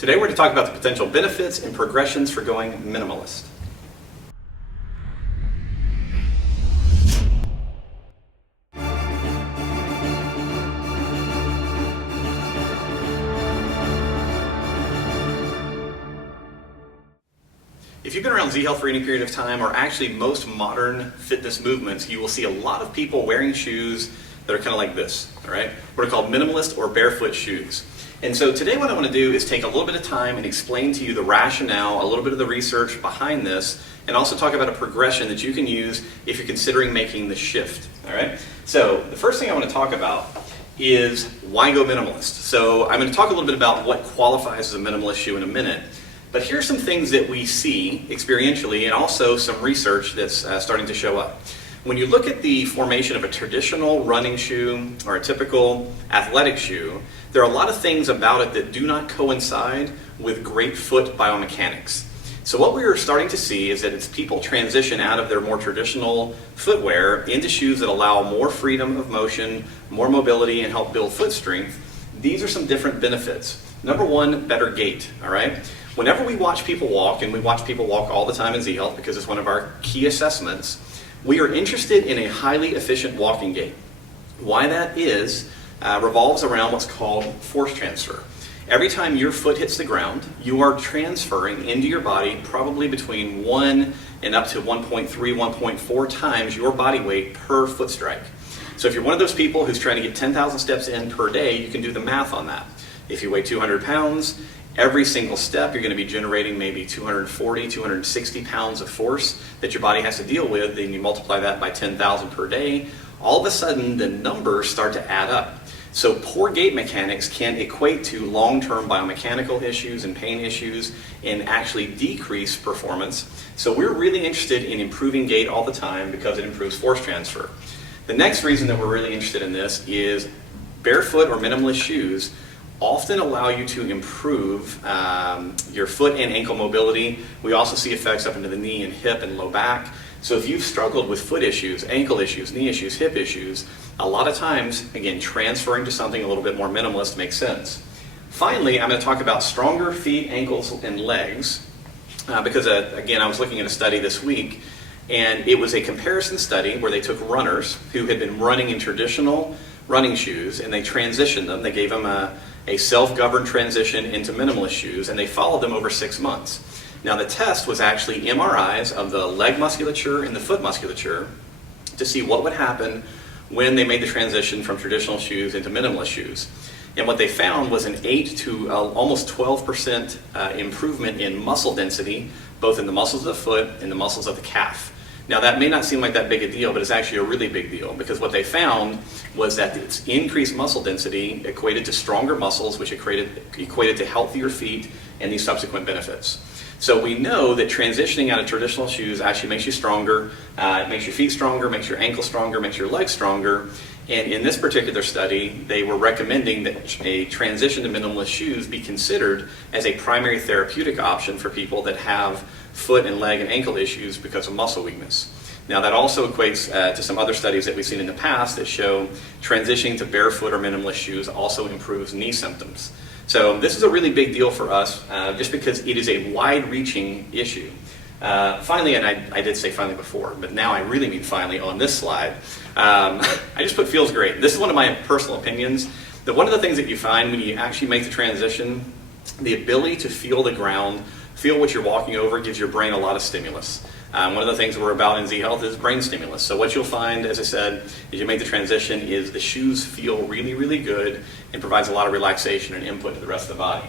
Today we're going to talk about the potential benefits and progressions for going minimalist. If you've been around Z-Health for any period of time, or actually most modern fitness movements, you will see a lot of people wearing shoes that are kind of like this, all right? What are called minimalist or barefoot shoes. And so today what I want to do is take a little bit of time and explain to you the rationale, a little bit of the research behind this, and also talk about a progression that you can use if you're considering making the shift, all right? So the first thing I want to talk about is why go minimalist. So I'm going to talk a little bit about what qualifies as a minimalist shoe in a minute. But here's some things that we see experientially and also some research that's starting to show up. When you look at the formation of a traditional running shoe or a typical athletic shoe, there are a lot of things about it that do not coincide with great foot biomechanics. So what we're starting to see is that as people transition out of their more traditional footwear into shoes that allow more freedom of motion, more mobility, and help build foot strength, these are some different benefits. Number one, better gait, all right? Whenever we watch people walk, and we watch people walk all the time in Z-Health because it's one of our key assessments, we are interested in a highly efficient walking gait. Why that is revolves around what's called force transfer. Every time your foot hits the ground, you are transferring into your body probably between 1 and up to 1.3, 1.4 times your body weight per foot strike. So if you're one of those people who's trying to get 10,000 steps in per day, you can do the math on that. If you weigh 200 pounds, every single step you're going to be generating maybe 240, 260 pounds of force that your body has to deal with. Then you multiply that by 10,000 per day. All of a sudden the numbers start to add up. So poor gait mechanics can equate to long-term biomechanical issues and pain issues and actually decrease performance. So we're really interested in improving gait all the time because it improves force transfer. The next reason that we're really interested in this is barefoot or minimalist shoes often allow you to improve your foot and ankle mobility. We also see effects up into the knee and hip and low back. So if you've struggled with foot issues, ankle issues, knee issues, hip issues, a lot of times, again, transferring to something a little bit more minimalist makes sense. Finally, I'm going to talk about stronger feet, ankles, and legs because, again, I was looking at a study this week, and it was a comparison study where they took runners who had been running in traditional running shoes, and they transitioned them. They gave them a self-governed transition into minimalist shoes, and they followed them over 6 months. Now the test was actually MRIs of the leg musculature and the foot musculature to see what would happen when they made the transition from traditional shoes into minimalist shoes. And what they found was an 8 to almost 12% improvement in muscle density, both in the muscles of the foot and the muscles of the calf. Now that may not seem like that big a deal, but it's actually a really big deal because what they found was that its increased muscle density equated to stronger muscles, which equated to healthier feet and these subsequent benefits. So we know that transitioning out of traditional shoes actually makes you stronger, it makes your feet stronger, makes your ankles stronger, makes your legs stronger. And in this particular study, they were recommending that a transition to minimalist shoes be considered as a primary therapeutic option for people that have foot and leg and ankle issues because of muscle weakness. Now that also equates to some other studies that we've seen in the past that show transitioning to barefoot or minimalist shoes also improves knee symptoms. So this is a really big deal for us just because it is a wide-reaching issue. Finally, and I did say finally before, but now I really mean finally on this slide, I just put feels great. This is one of my personal opinions, that one of the things that you find when you actually make the transition, the ability to feel the ground, feel what you're walking over, gives your brain a lot of stimulus. One of the things we're about in Z-Health is brain stimulus. So what you'll find, as I said, as you make the transition is the shoes feel really, really good and provides a lot of relaxation and input to the rest of the body.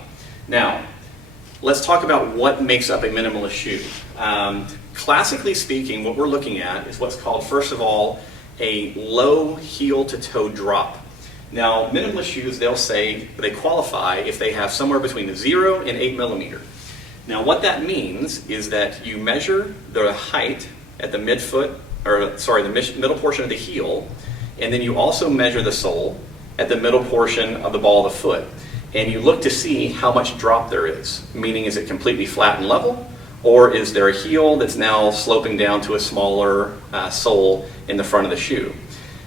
Now, let's talk about what makes up a minimalist shoe. Classically speaking, what we're looking at is what's called, first of all, a low heel to toe drop. Now, minimalist shoes, they'll say they qualify if they have somewhere between 0 and 8 millimeter. Now, what that means is that you measure the height at the the middle portion of the heel, and then you also measure the sole at the middle portion of the ball of the foot. And you look to see how much drop there is, meaning is it completely flat and level, or is there a heel that's now sloping down to a smaller sole in the front of the shoe?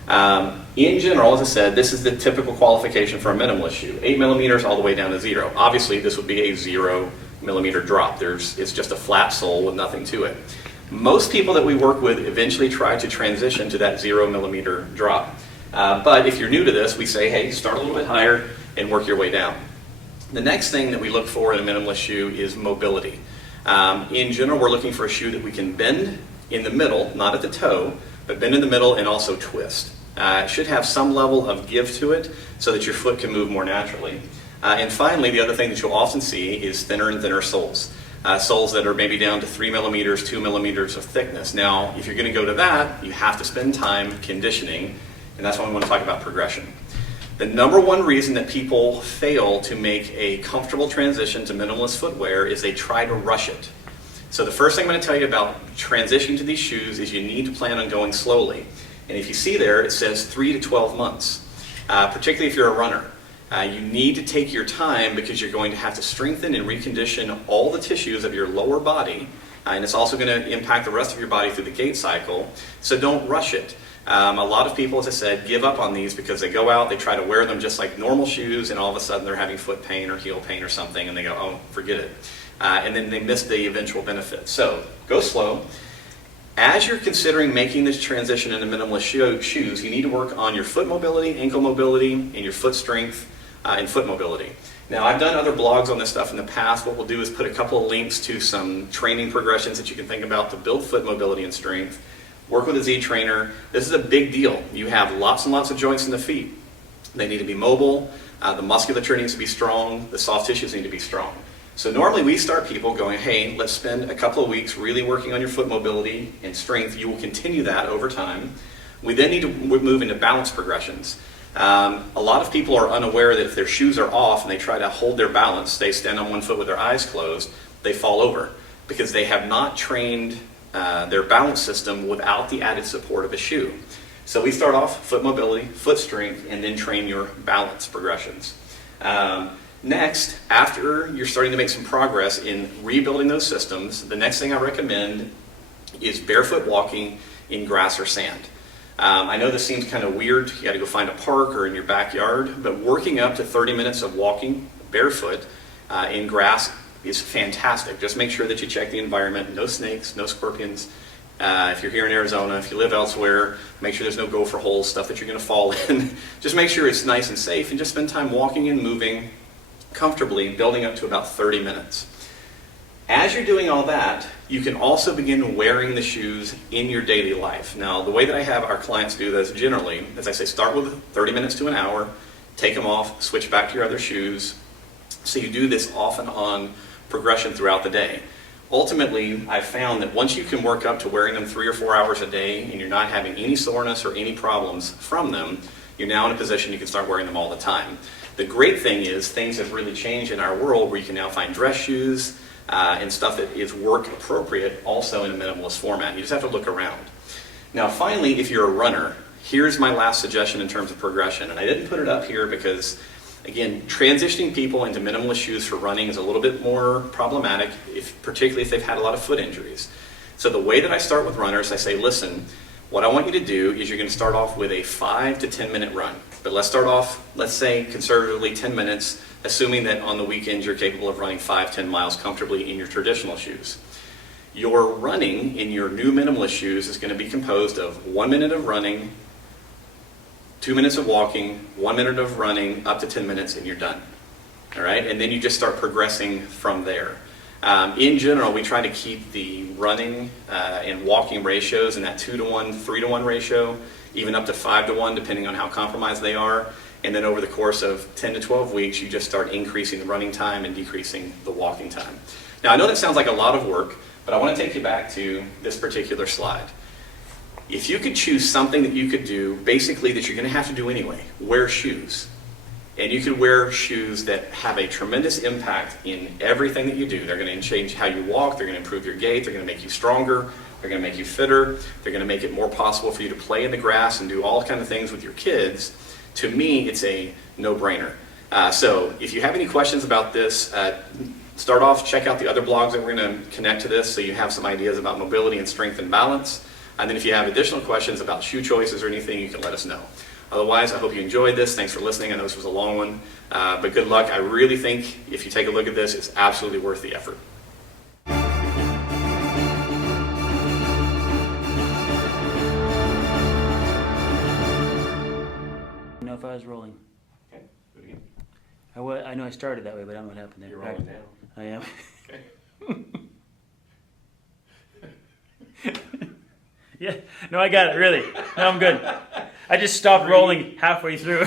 In general, as I said, this is the typical qualification for a minimalist shoe. 8 millimeters all the way down to 0. Obviously, this would be a 0 millimeter drop. It's just a flat sole with nothing to it. Most people that we work with eventually try to transition to that 0 millimeter drop. But if you're new to this, we say, hey, start a little bit higher and work your way down. The next thing that we look for in a minimalist shoe is mobility. In general, we're looking for a shoe that we can bend in the middle, not at the toe, but bend in the middle and also twist. It should have some level of give to it so that your foot can move more naturally. And finally, the other thing that you'll often see is thinner and thinner soles. Soles that are maybe down to 3 millimeters, 2 millimeters of thickness. Now, if you're going to go to that, you have to spend time conditioning, and that's why we want to talk about progression. The number one reason that people fail to make a comfortable transition to minimalist footwear is they try to rush it. So the first thing I'm going to tell you about transitioning to these shoes is you need to plan on going slowly. And if you see there, it says 3 to 12 months, particularly if you're a runner. You need to take your time because you're going to have to strengthen and recondition all the tissues of your lower body, and it's also going to impact the rest of your body through the gait cycle, so don't rush it. A lot of people, as I said, give up on these because they go out, they try to wear them just like normal shoes, and all of a sudden they're having foot pain or heel pain or something, and they go, oh, forget it. And then they miss the eventual benefit. So go slow. As you're considering making this transition into minimalist shoes, you need to work on your foot mobility, ankle mobility, and your foot strength and foot mobility. Now, I've done other blogs on this stuff in the past. What we'll do is put a couple of links to some training progressions that you can think about to build foot mobility and strength. Work with a Z trainer. This is a big deal. You have lots and lots of joints in the feet. They need to be mobile. The musculature needs to be strong. The soft tissues need to be strong. So normally we start people going, hey, let's spend a couple of weeks really working on your foot mobility and strength. You will continue that over time. We then need to move into balance progressions. A lot of people are unaware that if their shoes are off and they try to hold their balance, they stand on one foot with their eyes closed, they fall over because they have not trained their balance system without the added support of a shoe. So we start off foot mobility, foot strength, and then train your balance progressions. Next, after you're starting to make some progress in rebuilding those systems, the next thing I recommend is barefoot walking in grass or sand. I know this seems kind of weird. You got to go find a park or in your backyard, but working up to 30 minutes of walking barefoot in grass is fantastic. Just make sure that you check the environment. No snakes, no scorpions. If you're here in Arizona, if you live elsewhere, make sure there's no gopher holes, stuff that you're going to fall in. Just make sure it's nice and safe, and just spend time walking and moving comfortably, building up to about 30 minutes. As you're doing all that, you can also begin wearing the shoes in your daily life. Now, the way that I have our clients do this generally, as I say, start with 30 minutes to an hour, take them off, switch back to your other shoes. So you do this off and on progression throughout the day. Ultimately, I've found that once you can work up to wearing them 3 or 4 hours a day and you're not having any soreness or any problems from them, you're now in a position you can start wearing them all the time. The great thing is things have really changed in our world where you can now find dress shoes and stuff that is work appropriate also in a minimalist format. You just have to look around. Now finally, if you're a runner, here's my last suggestion in terms of progression. And I didn't put it up here because, again, transitioning people into minimalist shoes for running is a little bit more problematic, particularly if they've had a lot of foot injuries. So the way that I start with runners, I say, listen, what I want you to do is you're going to start off with a 5 to 10 minute run. But let's start off, let's say conservatively 10 minutes, assuming that on the weekends you're capable of running 5-10 miles comfortably in your traditional shoes. Your running in your new minimalist shoes is going to be composed of 1 minute of running, 2 minutes of walking, 1 minute of running, up to 10 minutes, and you're done. All right, and then you just start progressing from there. In general, we try to keep the running and walking ratios in that 2-to-1, 3-to-1 ratio, even up to 5-to-1, depending on how compromised they are. And then over the course of 10 to 12 weeks, you just start increasing the running time and decreasing the walking time. Now, I know that sounds like a lot of work, but I want to take you back to this particular slide. If you could choose something that you could do, basically that you're going to have to do anyway, wear shoes. And you could wear shoes that have a tremendous impact in everything that you do. They're going to change how you walk, they're going to improve your gait, they're going to make you stronger, they're going to make you fitter, they're going to make it more possible for you to play in the grass and do all kinds of things with your kids. To me, it's a no-brainer. So if you have any questions about this, start off, check out the other blogs that we're going to connect to this so you have some ideas about mobility and strength and balance. And then if you have additional questions about shoe choices or anything, you can let us know. Otherwise, I hope you enjoyed this. Thanks for listening. I know this was a long one, but good luck. I really think if you take a look at this, it's absolutely worth the effort. If I was rolling. Okay, do it again. I know I started that way, but I don't know what happened there. You're rolling down. I am. Okay. Yeah. No, I got it, really. No, I'm good. I just stopped rolling halfway through.